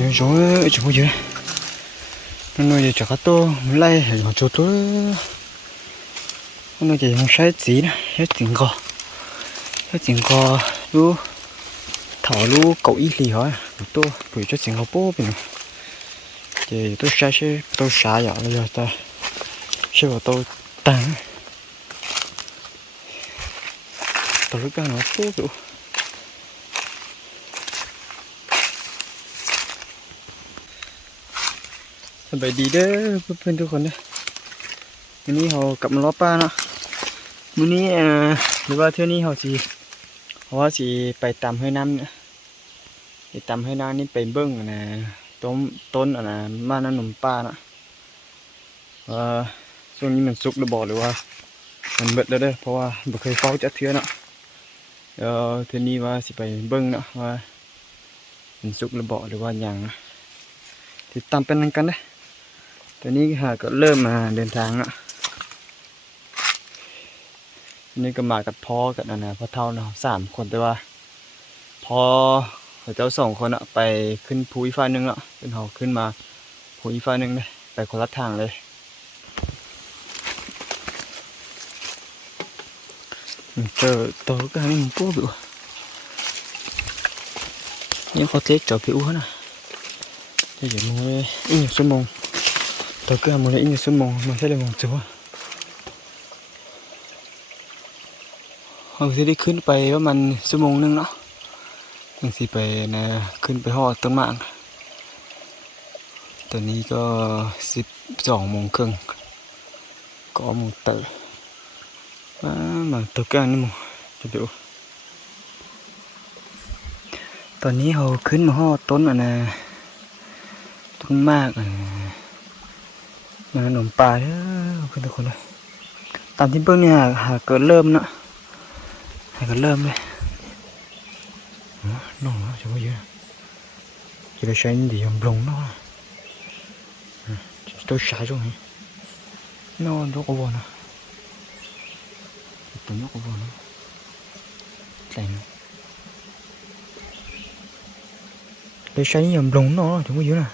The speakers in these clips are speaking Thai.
nhớ rồi chú bố chứ nó giờ chắc tôi lấy mà chú tôi nó giờ không sai gì nữa hết chuyện co lu thảo lu cậu ít lì hỏi tôi gửi cho chuyện bố bên thì tôi sai rồi bây giờ ta sẽ vào tôi tăng tôi lúc đó nó bố kiểuสบายดีเด้อเพื่อนๆทุกคนเด้อวันนี้เรากลับมาล้อป้าเนาะมื้อนี้หรือว่าเที่ยวนี้เราสิไปตามห้วยน้ำเนี่ยไปตามห้วยน้ำนี่ไปเบิ่งนะต้นบ้านขนมป้าเนาะช่วงนี้มันสุกหรือบ่หรือว่ามันเบิดแล้วเด้อเพราะว่าบ่เคยเฝ้าจักเทื่อเนาะเที่ยวนี้ว่าสิไปเบิ่งเนาะว่ามันสุกหรือบ่หรือว่าหยังนะติดตามเป็นกันเด้อตอนนี้ก็เริ่มมาเดินทางแล้วนี่ก็มากับพ่อกับพ่อเฒ่าเนาะ3คนแต่ว่าพ่อเจ้า2คนไปขึ้นภูอีกฝั่งนึงแล้วเป็นเฮาขึ้นมาภูอีกฝั่งนึงเลยไปคนละทางเลยเจอตัวกันนี่มันปุ๊บอยู่นี่เขาเทคจอผิวนะเดี๋ยวมึงเลยอีกชั่วโมงตัวก็มึงเลยอีกชั่วโมงมันใช่เลยมึงจัวเราจะได้ขึ้นไปว่ามันชั่วโมงนึงเนาะยังสิไปนะขึ้นไปฮอดต้นมะตอนนี้ก็12:30นก็มึงเตะมาตัวก็นี่มึงจะดูตอนนี้เราขึ้นมาฮอดต้นต้นมากมันขนมปลาเด้อเพื่อนทุกคนเลยตามที่เบิ่งเนี่ยหาเกิดเริ่มเนาะก็เริ่มเลยน้องเนาะจะว่าเยอะจะได้ใช้ดีอย่างบลงเนาะตัวสายตรงนี้นอนยกเอาบอลนะตัวยกเอาบอลนะใส่นะได้ใช้อย่างบลงเนาะจะว่าเยอะนะ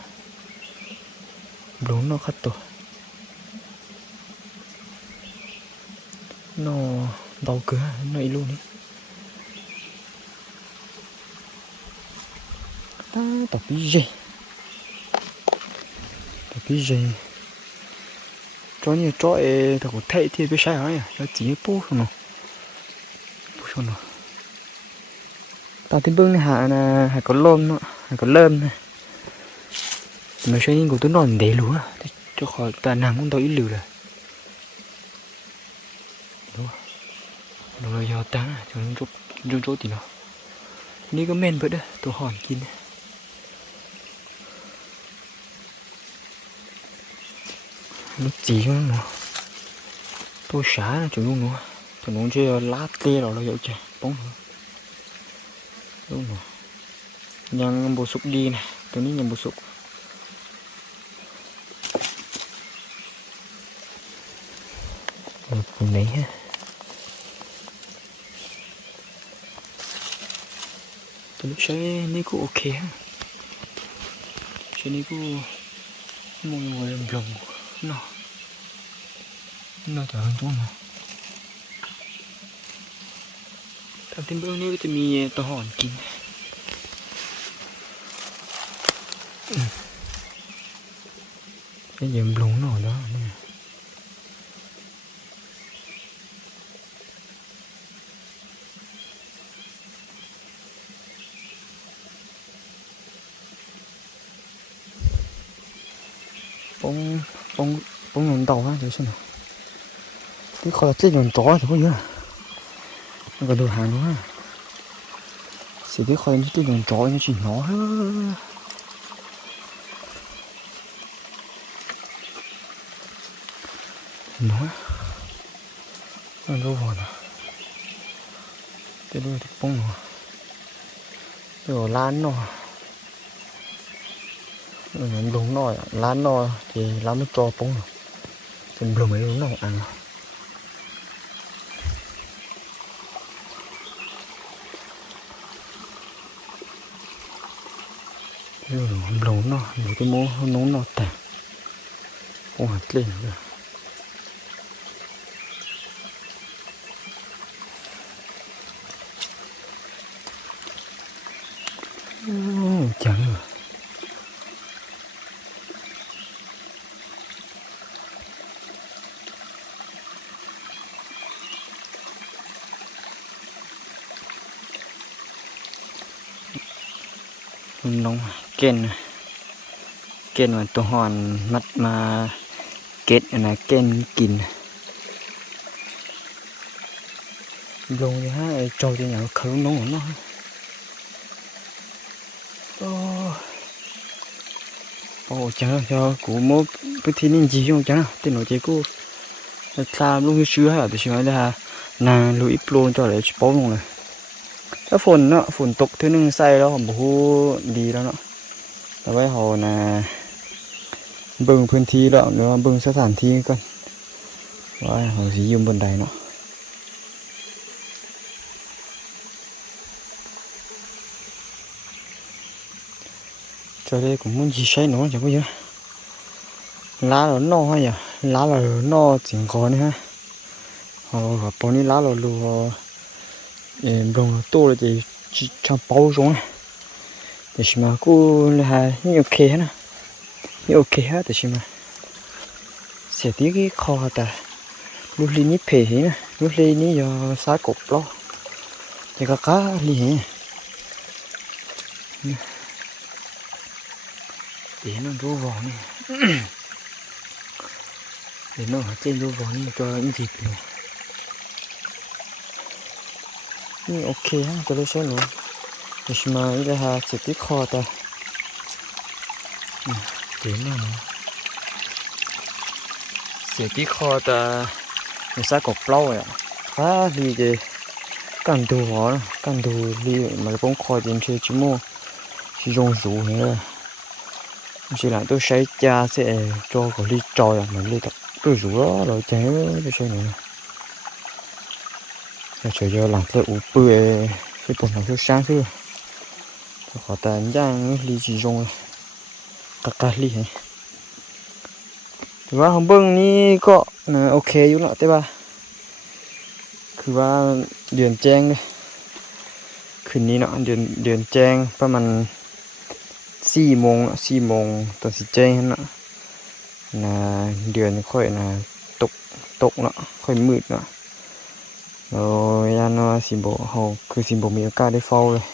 บลงเนาะคัดตัวเนาะดาวเกลือเนาะอีลูนี่tập PJ cho nhiều chọi thật có thể thì biết sai hỏi cho chỉ bố không nó ta tin bưng này hạ có lôm nó hạ có lơm này mà chơi những của tôi nòn để lúa cho khỏi ta nàng cũng đâu ít lừa rồi đúng rồi giờ táng cho nó chỗ thì nóนี่ก็เม่นเบิดเด้อตัวหอนกินnó chỉ cho nó tôi xả nó chừng luôn nữa tụi nó chơi lát tê rồi vậy chứ bóng nữa đúng rồi nhang bổ sung đi này tụi ní nhang bổ sung này ha tụi nó chơi ní cũng ok ha chơi ní cũng mọi người làm rồng nó trở hơn chỗ nàoทำที่เบื้องนี้ก็จะมีตัวหอนกินจะเยี่ยมลงหน่อยแล้วนี่bông nhọn tàu á, để xem nào. Cái kho chết nhọn chó thì có gì à? Nó còn đồ hàng nữa. Chỉ cái kho chết nhọn chó nó chỉ nó hết. Nó đâu vào nào? Cái đuôi thì bông rồi. Rồi lan rồi. Đúng rồi, lán rồi thì lán mới cho bông rồi. Thì blum ấy đúng rồi ăn. lồng nó đủ cái mố nó nó tẻ ô hạt lên rồi chẳng rồi nóng kén màตัวหอนมัดมาเก็ดนะเก้นกินลงเลยฮะไอ้โจจะอย่างเขาน้องของน้องโอ้จังเลยchoกูโม่ไปที่นี่จีจงจังแต่หนูเจ้ากูทำลูกเชื้อฮะแต่ใช่ไหมล่ะนางลุยโปรนจ่อเลยป้องลงเลยถ้าฝนเนาะฝนตกทีนึงใส่แล้วผมบอกดีแล้วเนาะแต่ไว้หอนะเบิ่งพื้นที่แล้วหรือว่าเบิ่งสถานที่ก่อนว่าหอสิยืมบนใดเนาะcho đây cũng muốn gì xây nữa chẳng có gì lá là no hay nhỉ lá là no chỉ có nữa ha gặp bao nhiêu lá là lùa đồng to là chỉ cho bao xuống để mà cô là như ok hết nè như ok hết để mà sẽ tí cái kho ta lúc lên ní phê nè lúc lên ní giờ xá cột lo thì có cá li để nó rú vỏ này để nó ở trên rú vỏ này cho những dịp nữaนี่โอเคฮะจะได้ใช้หนูเดี๋ยวมาอีกแล้วฮะเสร็จที่คอแต่เดี๋ยวมาเนาะเสร็จที่คอแต่ในซากกบเปล่าอ่ะถ้าดีเจกันดูหัวกันดูดีมาป้องคอจนเชื่อชิโม่ชิจงสูงเลยchỉ là tôi sẽ cha sẽ cho cái ly trôi à mình ly tập tôi rủ đó rồi cháy tôi sẽ nữa chờ cho làm cái ủ bưởi cái bột làm cái sáng thứ họ tàn giang ly chỉ dùng cả ly này thìว่าของเบิ้งนี่ก็โอเคอยู่แล้วแต่ว่าคือว่าเดือนแจ้งเลยคืนนี้เนาะเดือนแจ้งประมาณ4 โมงตอนสิแจ้งเนาะนะเดือนค่อยนะตกเนาะค่อยมืดเนาะยานว่าสิบ่เฮาคือสิบ่มีโอกาสได้เฝ้าเลย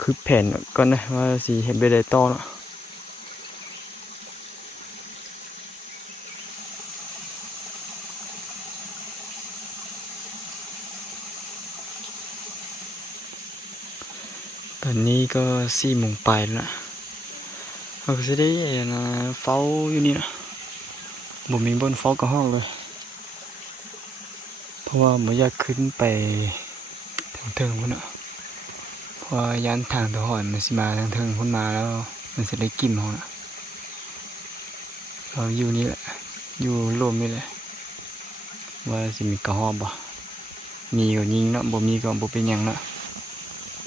คือแผนก่อนนะว่าสิเฮ็ดไปได้ต่อเนาะตอนนี้ก็4 โมงไปแล้วเราก็จะได้นะเฝ้าอยู่นี่นะบ่มีบนเฝ้ากับห้องเลยเพราะว่าบ่อยากขึ้นไปทางเทิงพุ่นน่ะเพราะยานทางทหารมันสิมาทางเทิงพุ่นมาแล้วมันสิได้กินเฮาน่ะเราอยู่นี่แหละอยู่ร่มนี่แหละว่าสิมีกระหอบบ่มีก็ยิงเนาะบ่มีก็บ่เป็นหยังเนาะ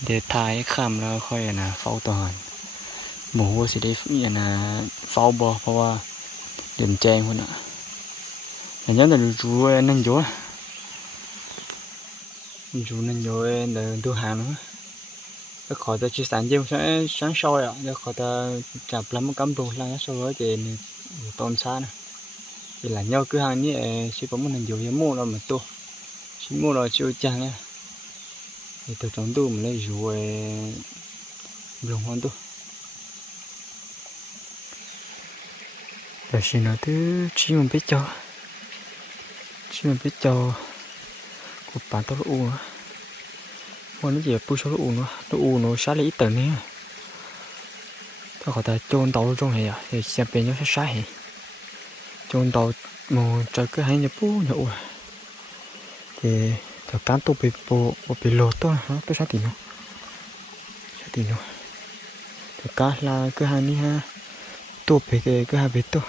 เดี๋ยวท้ายค่ำแล้วค่อยนะเฝ้าทหารบ่ฮู้สิได้เฝ้าบ่เพราะว่าเดือนแจ้งพุ่นน่ะอันนั้นน่ะรู้นั่นอยู่นั่นอยู่เดี๋ยวดูหาnữaก็ขอจะชี้สัญญาsáng sau ạ đểขอจะจับลำกำตัวแล้วsau đó thì tôm xa nè thì là nhau cứ hàngนี้chỉ có một lần nhiều mua là mà to chỉ mua là chiêu chàng nha thì tôi chọn tôi mình lấy rồi lồng hơn tôi rồi xin nó thứ chỉ mình biết cho của bạn tôi u nữa mà nó chỉ bôi số nó u nó sát lấy tờ này tôi có thể chôn tàu trong này à thì xem bên nó sẽ sát hết chôn tàu một trời cứ hay nhập bố nhậu thì tôi cán tôi bị lột tôi hả tôi sát tiền nó tôi cá là cứ hay ní ha tôi bị cứ hay bị tôi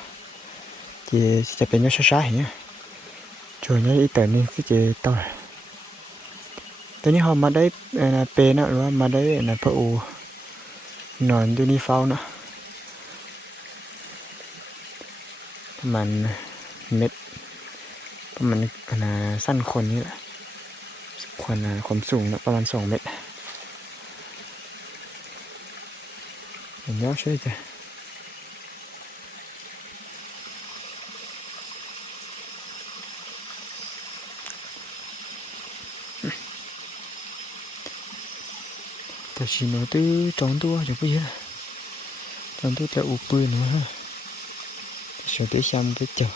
thì sẽ bên nó sẽ sát hết nhá rồi nhớ ý tờ này cái gì tao ตอนนี้เรามาได้เปนะหรือว่ามาได้พระอูนอนอยู่นี่เฝ้านะประมาณเม็ดประมาณสั้นคนนี่แหละความสูงนะประมาณ2 เมตรเห็นแล้วใช่จ้ะแต่ชีโนตื้อจองตัวอยู่พี่นะจองตัวจะอุปืนนะฮะเสียที่ช้ำไปเจอ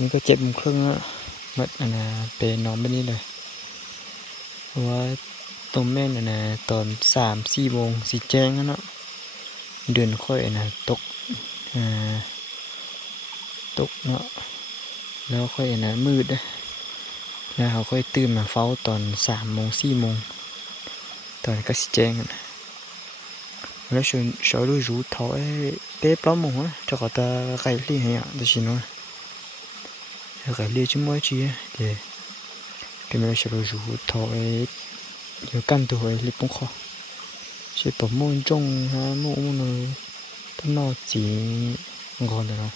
นี่ก็7 โมงครึ่งแล้วมัดไปนอนแบบนี้เลยเพราะว่าตรงแม่นตอน 3-4 โมงสิแจ้งแล้วเนาะเดือนค่อยตกเนาะแล้วค่อยมืดแล้วเขาค่อยตื่นมาเฝ้าตอน 3 โมง 4 โมงตอนก็สิแจ้งแล้วชาวรู้ถอยเป๊ะปล้อมหมดจะก็ตาไก่ลี่ให้อ่ะแต่ชิโนไก่ลี่ชิมไว้ชีเดี๋ยวมันชาวรู้ถอยอยู่กันตัวลิปงคอใช่ปะมุ่งจงฮะมุ่งเลยต้นนอจีงอนเลยเนาะ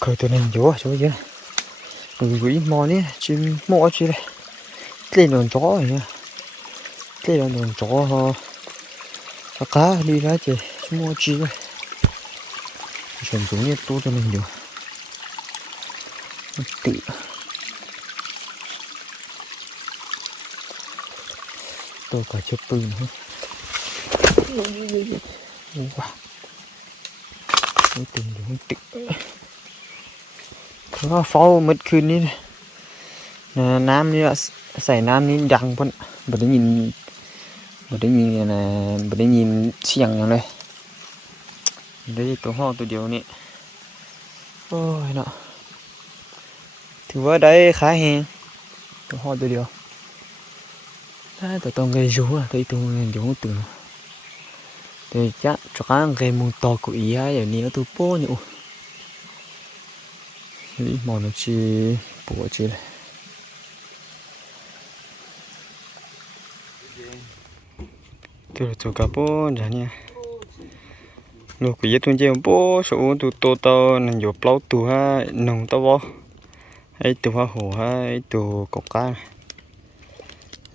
เคยตัวนึงอยู่ช่วยเยอะอุ้ยมอนี่ชิมหม้อชิเลยเล่นโดนจ้ออย่างเงี้ยเล่นโดนจ้อฮะอาก้าดีแล้วเจ๊หม้อชิเลยฉันตรงนี้ตัวนึงอยู่ติตัวกับเชือกปืนฮะว้าไม่ตึงอยู่ไม่ติดเพราะว่าเฝ้าเมื่อคืนนี้น้ำนี่ใส่น้ำนี้ดังเพิ่นบ่ได้ยินบ่ได้ยินเสียงอย่างเลยได้ตัวห้องตัวเดียวนี่โอ้ยเนาะถือว่าได้ขาแหงตัวห้องตัวเดียวแต่ตรงcái rú cáiตัวgiống từ thì chắc cho cái mù to của ý ấy ởนี้ตัวโป้อยู่นี่มองชีปวดชีเลยตัวกับโป้จ้ะเนี่ยลูกยี่ตัวเจ้าโป้สูงตัวโตนั่นอยู่เปล่าตัวหนุ่มตัวบ่ไอ้ตัวหัวไอ้ตัวกบก้า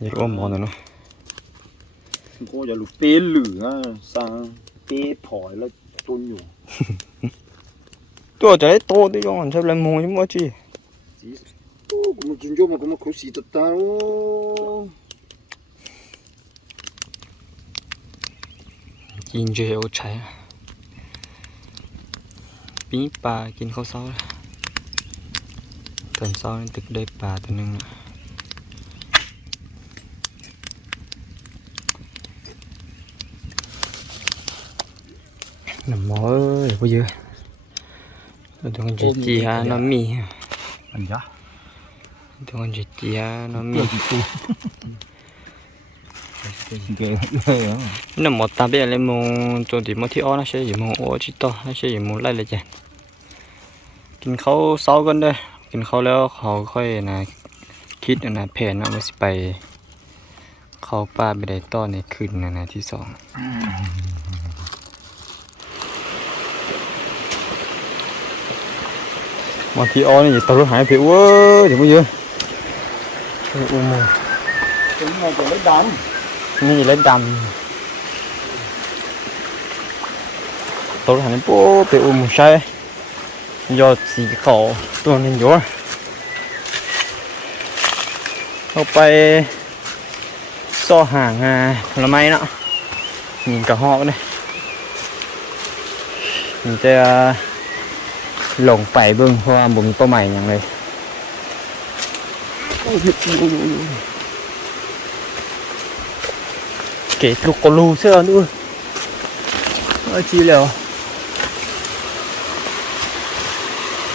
ยี่อ้อมมองเลยเนาะก็จะลูกเป้เหลือสร้างเป้ถอยแล้วต้นอยู่ตัวจะได้โตได้ย้อนใช่ไหมมองยังไม่จีโอ้กูมากินโยมกูมาคุยสีตาโอ้กินเจลใช้ปีปลากินข้าวเช้าตอนเช้าตึกได้ปลาตัวนึงน้ำมอเอ้ยพอเยอะตัวกันจีฮะน้ำมีอันยะ Tuan dia nó mi nó một tạm biệt lên mùng chỗ thì một thì nó sẽ gì mùng ô chỉ to nó sẽ gì mùng lại chảกินข้าวเช้ากันเด้อกินข้าวแล้วเขาค่อยนะคิดนะแผนว่าสิไปเข้าป่าไปได้ต่อในคืนนะที่2มาที่อ้อนี่ตะรหายไปเว้ยเดี๋ยวมื้อเยอะอุโมงค์ Chúng này còn lấy đám นี่เล่นดำตะรหายโป๊ไปอุโมงค์ใช่ยอดสีขาวตัวนึงอยู่เข้าไปซ่อห่างผลไม้เนาะยิงกระหอกเนี่ยมันจะหลงไปเบิ่งเพราะว่าบ่มีเป้าหมายหยังเลยเกตลูกกอลูเสื้อนู่นจีแล้ว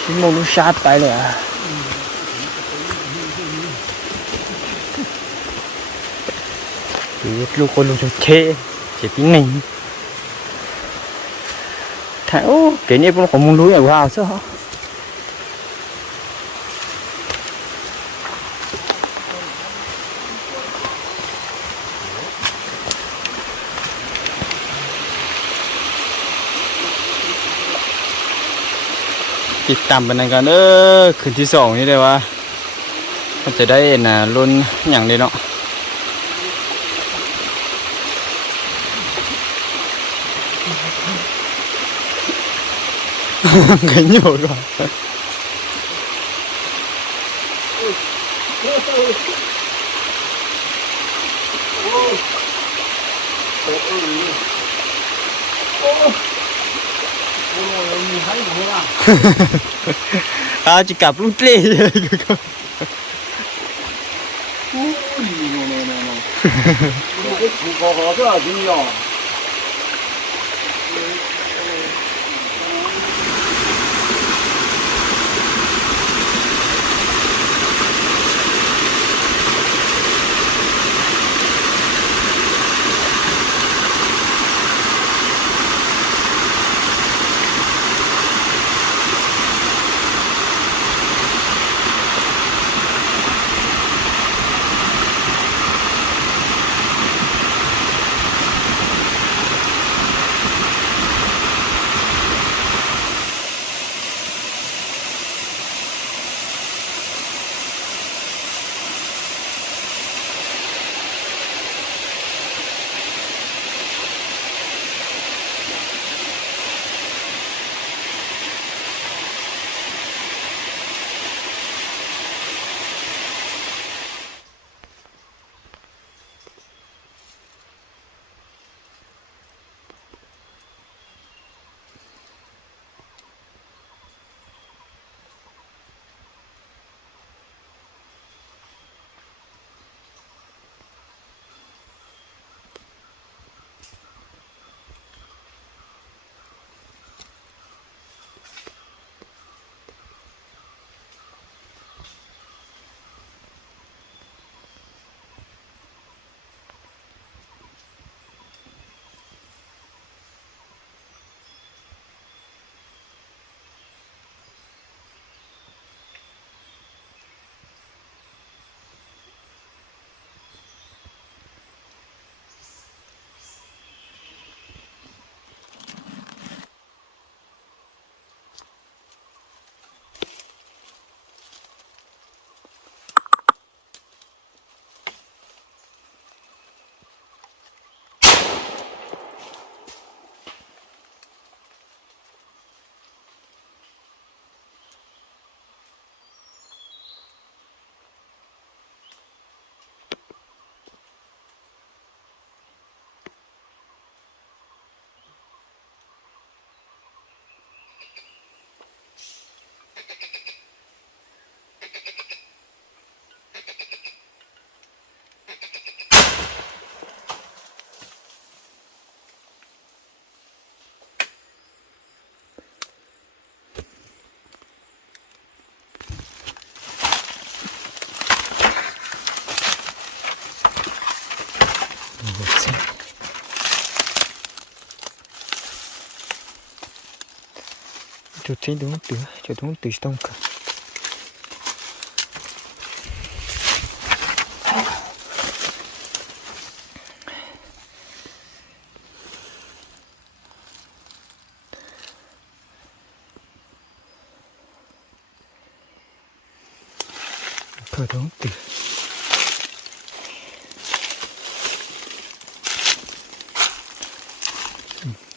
ชิโมนุชาร์จไปเลยอ่ะลูกคนลูกจะเทเจ็บปีหนึ่งถ้าโอ้เก๋นี่พวกผมมึงรู้อย่างว่าซะติดตามกันกันคืนที่2นี่เลยว่ามันจะได้น่ะลุ้นอย่างนี้เนาะcái nhổ rồi à chỉ cặp lúc lê จุดที่ตรงตื้อจุดตรงตื้อต้องกันเพื่อตรงตื้อ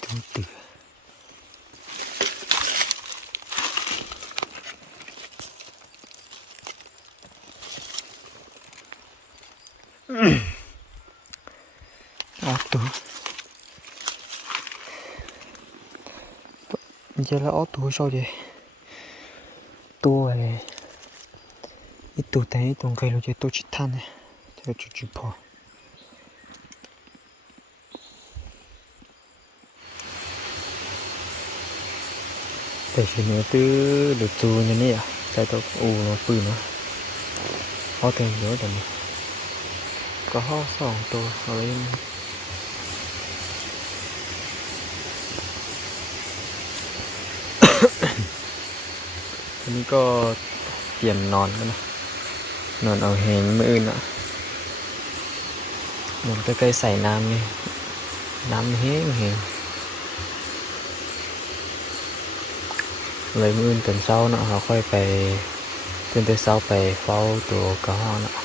ตรงตื้อauto giờ là auto sao vậy tôi ít tụ thấy tụng cái lúc chơi tôi chỉ than này cho chú phòแต่ทีนี้ตื้อเดือดจูนี่นี่อ่ะใส่ตัวnóปืนเนาะเอาเต็มเยอะแต่นี่ก็ห่อ2ตัวเอาไว้ทีนี้ก็เตรียมนอนกันนะนอนเอาแหงมื้ออื่นอ่ะนอนใกล้ๆใส่น้ำนี่น้ำแห้งเลยมื้ออื่นตื่นเช้าเนาะเราค่อยไปตื่นแต่เช้าไปเฝ้าตัวกระห้อเนาะ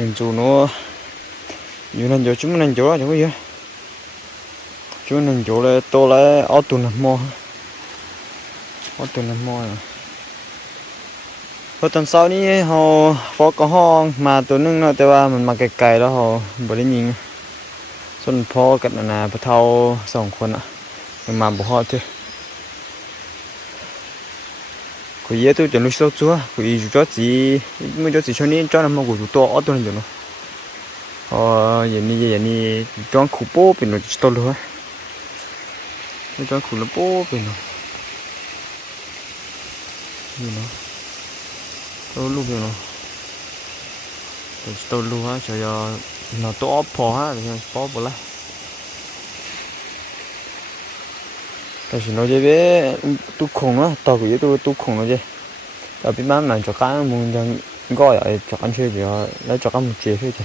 chuyện chú nó như lần chỗ chúng mình chỗ là chỗ gì chúng mình chỗ là to là ở tuần là mò hồi tuần sau ní họ phó có hong màตัวนึงเนาะแต่ว่ามันมาไกลๆแล้วเขาบ่ได้ยิงส่วนพ่อกับนาปะเฒ่า2คนอ่ะมันมาบ่ฮอดเด้อกูเยตัวจนรู้สึกจั่วกูอีจุดจีมื้อจุดสิช่วงนี้จ้ามันกูตัวออตัวนึงอยู่เนาะอย่างนี้จ้องขู่โป้เป็นจุดตัวเลยจ้องขู่แล้วโป้เป็นเนาะนี่เนาะตัวลูกอยู่เนาะตัวลูกฮะจะเนาะตัวพอฮะเดี๋ยวพอบ่ละแต่สิเนาะจะเว้ตุกคงเนาะต่อกูอยู่ตัวตุกคงเนาะเจ้แต่พี่บ้านมันจะการมึงยังก็อยากจะอันช่วยเดี๋ยวแล้วจะการมึงเจ๊ให้เจ้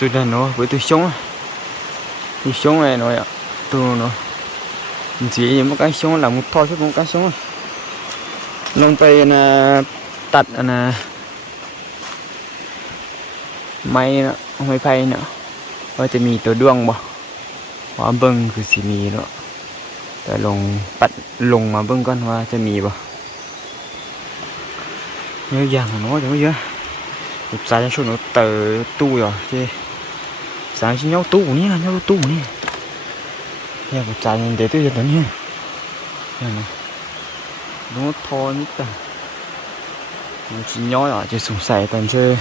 tôi đã nói với tôi sống này nói ạ tôi nó chỉ những một cái sống là một thôi chứ không cái sống lông tay là tạt là máy phay nữaว่าจะมีตัวด้วงบ่ว่าเบิ่งคือสิมีเนาะแต่ลงปัดลงมาเบิ่งก่อนว่าจะมีบ่เยอะอย่างเนาะเยอะsai cho nó tờ tu rồi chứ sai cho nhau tu nè nhau tu nè nhà một trái để tôi giờ nhé nó thò nhất ta nó chỉ nhói ở chỉ sùng sài toàn chơi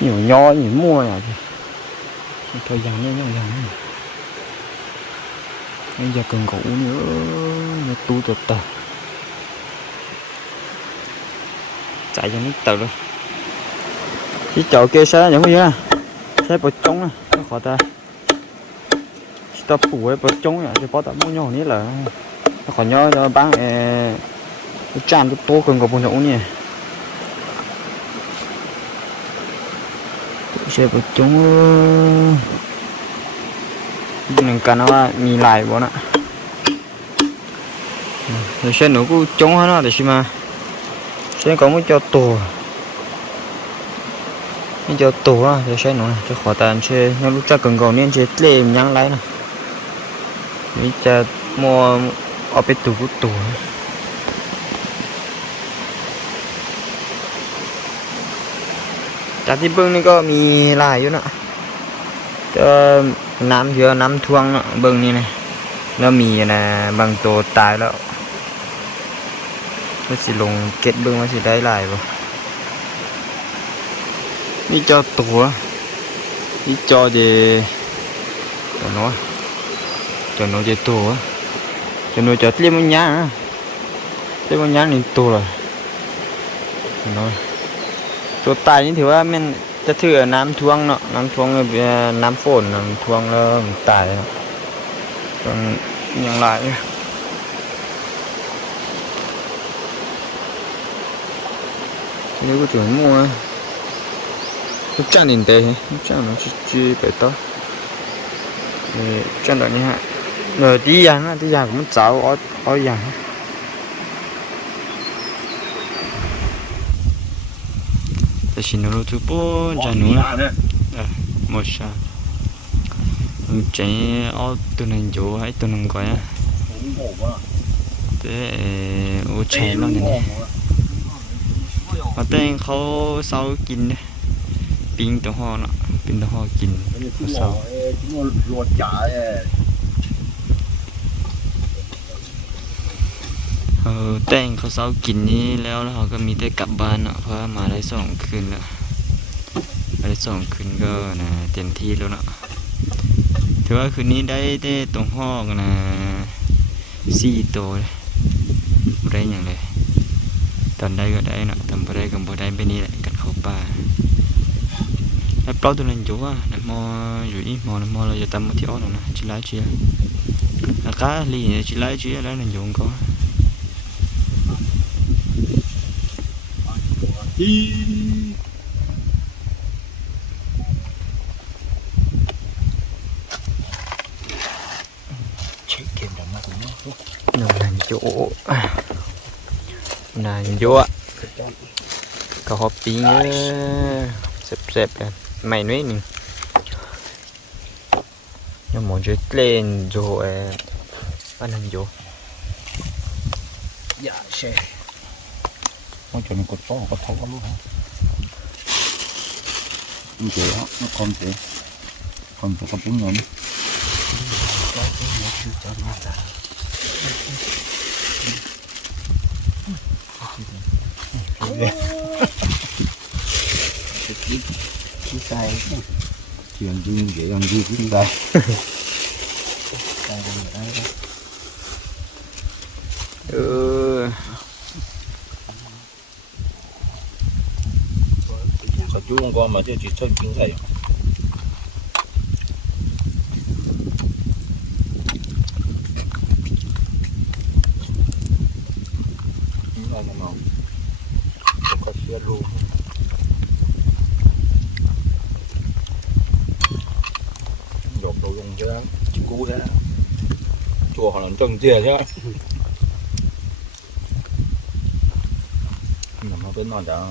nhiều nhói nhiều mua à chứ thời gian nhau bây giờ cần ngủ nữa nó tu từ từ chạy cho nó từ luôn cái chậu kia sẽ giống như thế sẽ bật trống này nó khỏi ta ta phủ ấy bật trống này thì có tao mua nhỏ ní là nó khỏi nhớ cho bán cái tràn to cần có bốn chỗ nhỉ sẽ bật trống đừng cần nó mì lại bọn ạ rồi sẽ nấu cái trống nó để xem mà sẽ có một cho tổ cho tổ á cho xe nó cho khỏi tàn xe nó lúc cha cần gòn nên chơi lê nhang lái nè mình cha mua ở bên tủจากที่เบิ่งนี่ก็มีหลายอยู่นะจะน้ำเยอะน้ำท่วงนะเบิ่งนี่นะแล้วมีนะบางตัวตายแล้วก็สิลงเก็บเบิ่งว่าสิได้หลายบ่นี่choตัวนี่cho về nó cho cho nó chơi tổ á cho nó cho tiêm một nhá thì tổ rồi nóตัวตายนี่ถือว่ามันจะถือน้ำท่วงเนาะน้ำท่วงน้ำฝนน้ำท่วงแล้วมันตายเนาะมันยังหลายทีนี้ก็ถึงมั่วลูกจ้างดินเตะลูกจ้างมันชี้ไปต่อนี่จ้างแบบนี้ฮะที่อย่างมันเจ้าเอาอย่างแต่ชินรู้ทุกปนจะหนูหมดช่างใจเอาตัวนึงโจให้ตัวนึงก่อนนะแต่โอ้ใช่แล้วเนี่ยมาแต่งเขาเสากินเนี่ยปิ้งตัวห่อเนาะปิ้งตัวห่อกินเสาแต่งเขาเสากินนี้แล้วเขาก็มีได้กลับบ้านเนาะเพราะมาได้2 คืนแล้วได้2 คืนก็นะเต็มที่แล้วเนาะถือว่าคืนนี้ได้ตรงห่อกันนะ4 ตัวเลยได้อย่างไรตอนได้ก็ได้เนาะตอนบ่ได้ก็บ่ได้ไปนี่แหละกันเข้าป่าแล้วเปล่าตัวนั้นอยู่ว่านะมออยู่อีมอเราจะตามมาที่อ้อนนะจิไลเชียแล้วก็ลีจิไลเชียแล้วนั่นอยู่ก็เช็คเกมดังมากเลยเนาะนั่นอยู่อ่ะก็ฮอปปิ้งเจ็บๆกันไม่น้อยนึงnhưng mà chơi lên rồi anh làm vô dạ xe nó cho nó cột to cột thấu luôn hả không chế á nó không chế không phải cặp bún nhọn sai chuyện gì vậy ăn gì cũng đây sao chú không con mà chứ chỉ chơi tiếng này những này nào có xe luôn dột đồ dùng chứ chú cú thế chùa họ làm trồng chè chứ nhưng mà bên nó đã